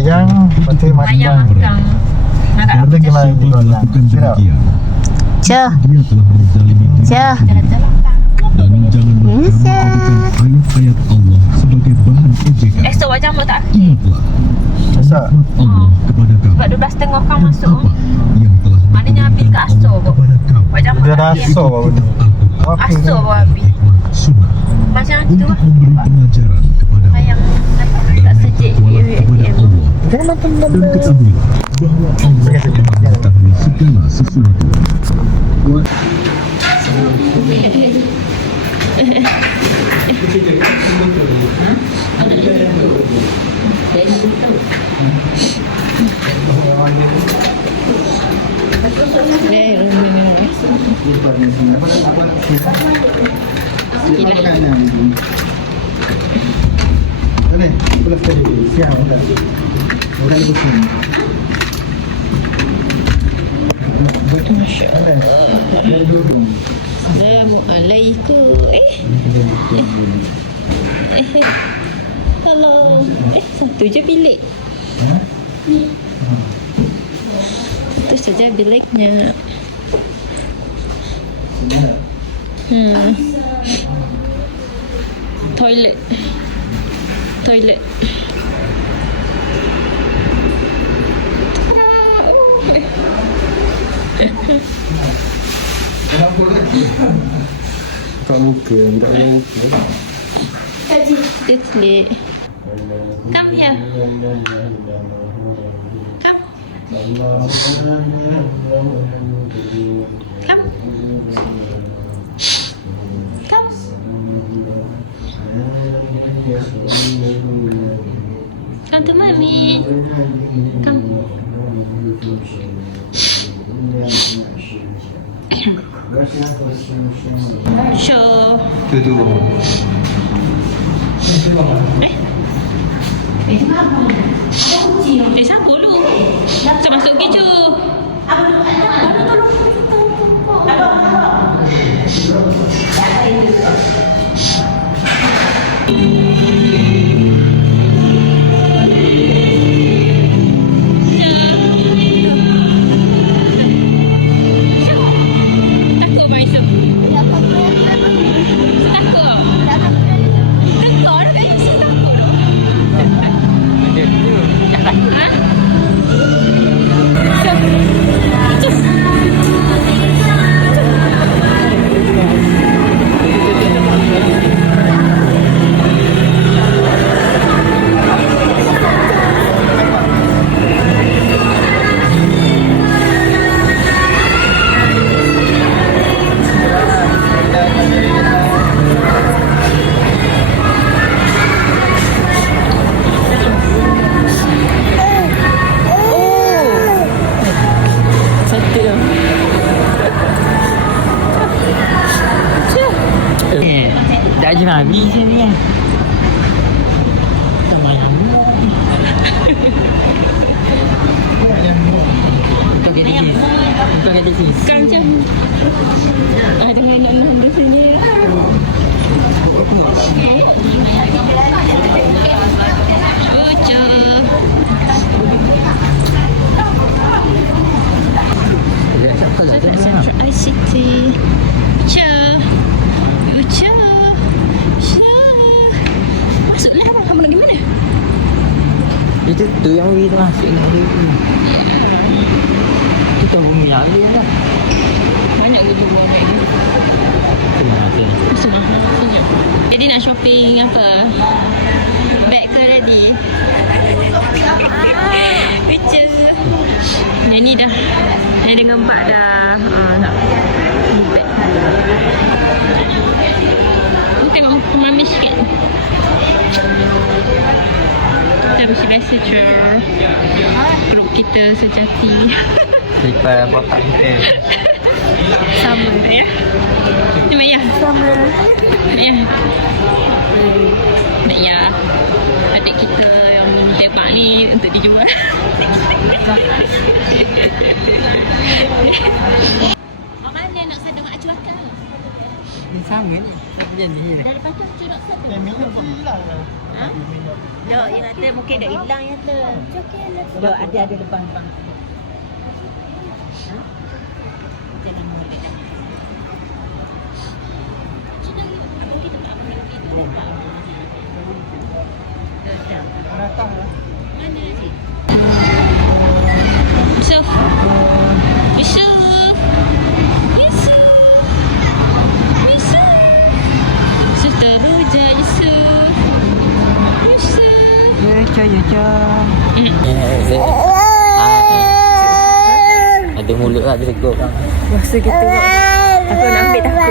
wayang. Nak Benda tak? kena Siapa jual lah Tidak? Cah. Cah. sendiri. Dan jangan Bisa. menjadikan ayat-ayat Allah sebagai bahan ejekan. Esok wajah mu tak? Ingatlah nikmat Allah kepada kamu. Sebab 12 tengah kan Dan masuk. yang telah Maknanya habis Allah tu. kepada kamu. Wajah mu Dia tak? dah Asal ni? bawa habis. sunnah Macam tu untuk lah. memberi pengajaran Jangan benda ketahuilah bahawa Allah telah mengetahui segala sesuatu. Boleh, boleh sekali Siap, boleh Boleh lebih sini Masya Allah Assalamualaikum. Eh. Eh. Hello. Eh, satu je bilik. Itu saja biliknya. Hmm. Toilet. Toilet. Kat muka, budak yang muka It's late. Come here. Come. Come. Come to mommy. Come. Show. Tu tu Eh? Eh, siapa lu? Saya masuk keju. Kau kata cheese Sekarang macam Ah, jangan nak nak di sini Lucu Kau dah tahu kan Central ICT Lucu Lucu Lucu Masuklah abang Kamu nak pergi mana? Itu tu yang beri tu masuk nak beri lah dia dah Banyak ke dua orang ni Semua Senyum Jadi nak shopping apa? Bag ke ready? Lucu Yang ni dah. Yang dengan bag dah uh, Nak Ni bag tengok mami sikit. Kita mesti biasa je Grup kita sejati Slipper bapak kita Sama ya. Ni Maya Sama. Ya. Maya Adik kita yang tepak ni untuk dijual. Mama ada nak sedang acuakan Ni sama ni. Je ni. Yang minum pun hilang. Lah. Dok, yang kata mungkin dah hilang yang tu. Dok, ada ada Yo, yo, yo. Mm. Yeah, yeah. Depan. Datang lah.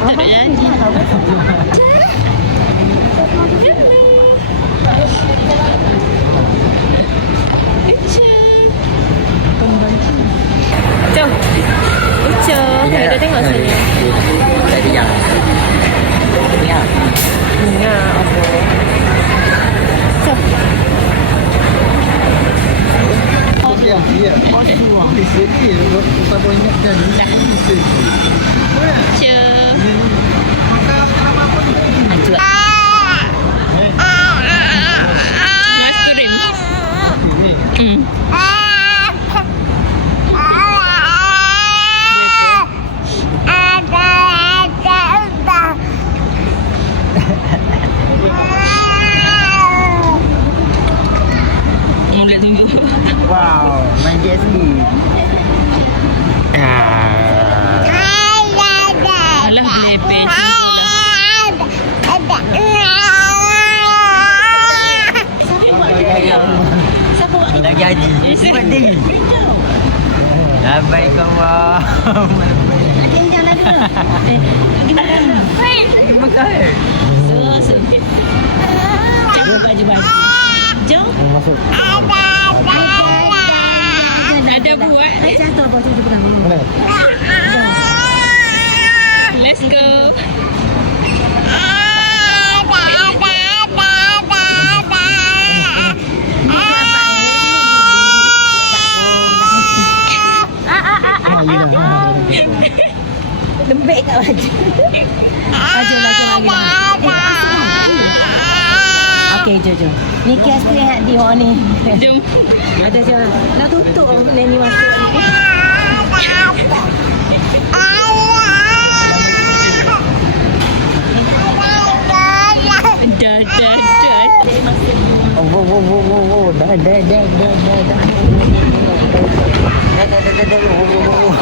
Eh, Labai kawan. Mekah eh. So, so Jangan baju-baju Jom Masuk. Ada buat. Mana? Let's Jom Ada siapa? Dah tutup ni masuk. Dah, dah, dah Oh, oh, oh, oh, oh, oh. Dah, dah, dah, dah, dah, dah. Dah, dah, dah, dah, dah. Oh, oh, oh.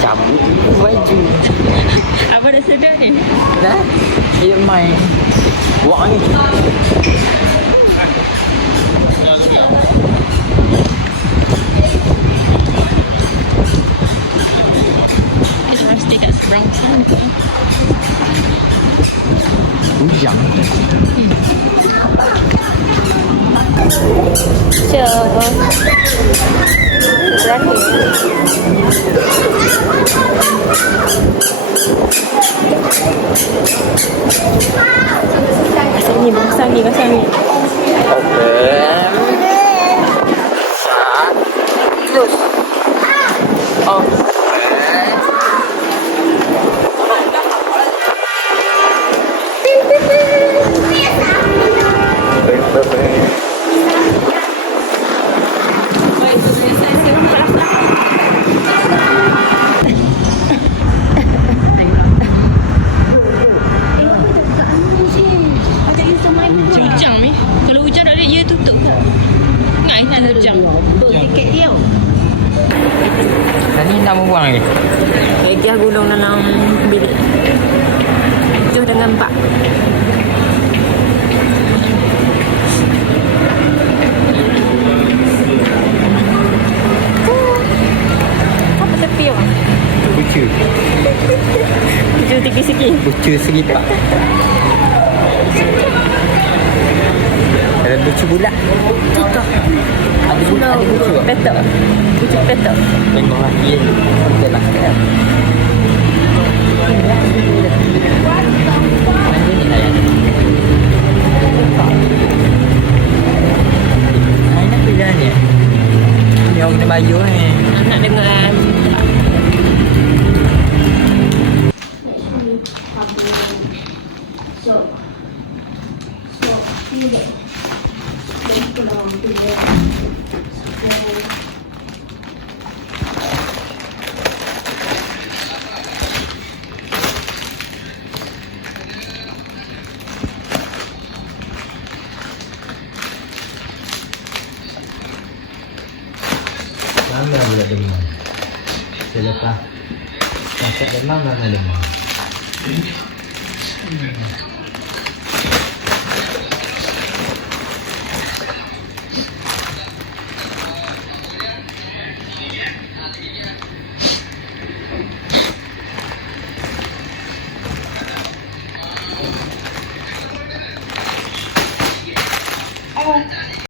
Cabut baju. Apa dah sedar ni? Dah. Dia main. Wah Pasang ni, pasang ni, pasang ni Open. Lagi sikit. Lucu sikit pak. Ada lucu pula. Ada lucu, ada lucu. Petok. Lucu petok. Tengok lagi ya. Okey lah. Ini lah ya. Main apa jalan ni? Ni orang kena bayar ni. Nak dengar Mana pula demam? Saya lepas masak demam mana demam?